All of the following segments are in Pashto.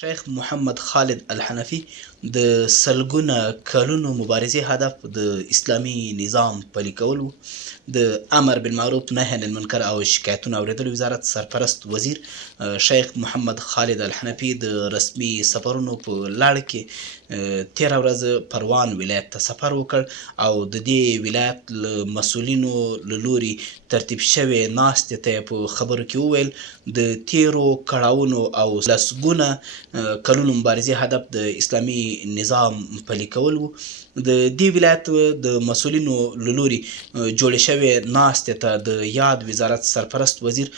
شیخ محمد خالد الحنفي د سلګونه کلونو مبارزې هدف د اسلامي نظام پلي کول و. د امر بالمعروف نهي عن المنکر او شکایتونو اورېدلو وزارت سرپرست وزیر شیخ محمد خالد الحنفي د رسمي سفرونو په لړ کې تېره ورځ پروان ولایت ته سفر وکړ او د دې ولایت له مسؤلینو له لوري ترتیب شوې ناستې ته یې په خبرو کې وویل د تېرو کړاوونو او لسګونه کلونو مبارزې هدف د اسلامي نظام پلي کول و. د دې ولایت د مسؤلینو له لوري جوړې شوې ناستې ته د یاد وزارت سرپرست وزیر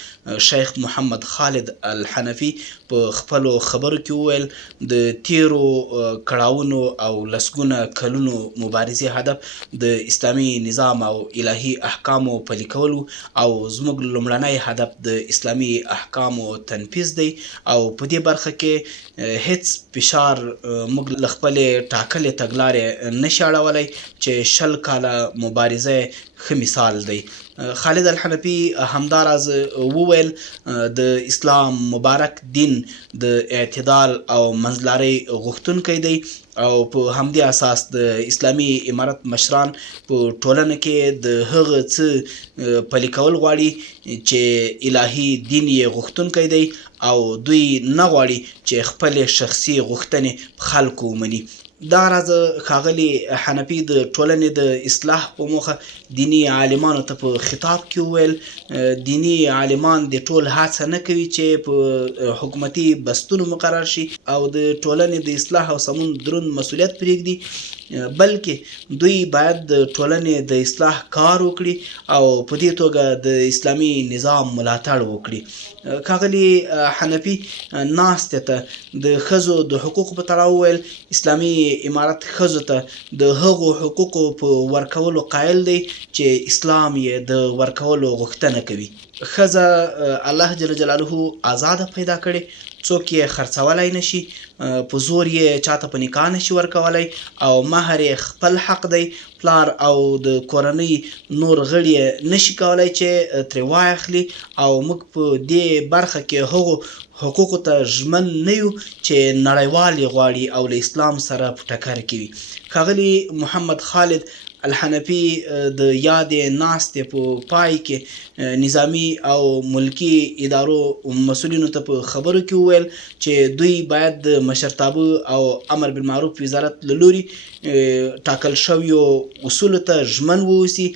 شیخ محمد خالد الحنفي په خپلو خبرو کې وویل د تېرو کړاوونو او لسګونه کلونو مبارزې هدف د اسلامي نظام او الهي احکامو پلي کول او زموږ لومړنی هدف د اسلامي احکامو تنفیذ دی او په دې برخه کې هیڅ فشار موږ له خپلې ټاکلې تګلارې نشي اړولی چې 20 کاله مبارزه ښه مثال دی. خالد الحنفي همداراز وویل د اسلام مبارک دین د اعتدال او منځلارۍ غوښتونکی دی او په همدې اساس د اسلامي امارت مشران په ټولنه کې د هغه څه پلي کول غواړي چې الهي دین یې غوښتونکی دی او دوی نه غواړي چې خپلې شخصي غوښتنې په خلکو ومني. دا راز ښاغلي حنفي د ټولنې د اصلاح په موخه دیني عالمانو ته په خطاب کې وویل دیني عالمان د ټول هڅه نه کوي چې په حکومتي بستونو مقرر شي او د ټولنې د اصلاح او سمون دروند مسؤلیت پرېږدي بلکې دوی باید د ټولنې د اصلاح کار وکړي او په دې توګه د اسلامي نظام ملاتړ وکړي. ښاغلي حنفي ناستې ته د ښځو د حقوقو په تړاو وویل اسلامي امارت ښځو ته د هغو حقوقو په ورکولو قایل دی چې اسلام یې د ورکولو غوښتنه کوي. ښځه الله جل جلاله آزاده پیدا کړې، څوک یې خرڅولی نشي، په زور یې چاته په نکاح نشي ورکولی او مهر یې خپل حق دی. پلار او د کورنۍ نور غړي یې نشي کولی چې ترې واخلي او موږ په دې برخه کې هغو حقوقو ته ژمن نه یو چې نړیوال یې غواړي او له اسلام سره په ټکر کې وي. ښاغلي محمد خالد الحنفي د یادې ناستې په پای کې نظامي او ملکي ادارو مسؤلینو ته په خبرو کې وویل چې دوی باید د مشرتابه او امر بالمعروف وزارت له لوري ټاکل شویو اصولو ته ژمن واوسي،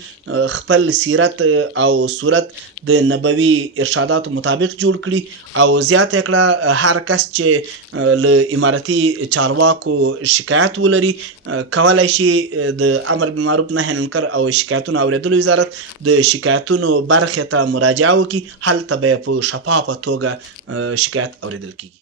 خپل سیرت او صورت د نبوي ارشاداتو مطابق جوړ کړي او زیاته یې کړه هر کس چې له امارتي چارواکو شکایت ولري کولی شي د امر بالمعروف نهي عن المنکر او شکایتونو اورېدلو وزارت د شکایتونو برخې ته مراجعه وکړي، هلته به یې په شفافه توګه شکایت اورېدل کیږي.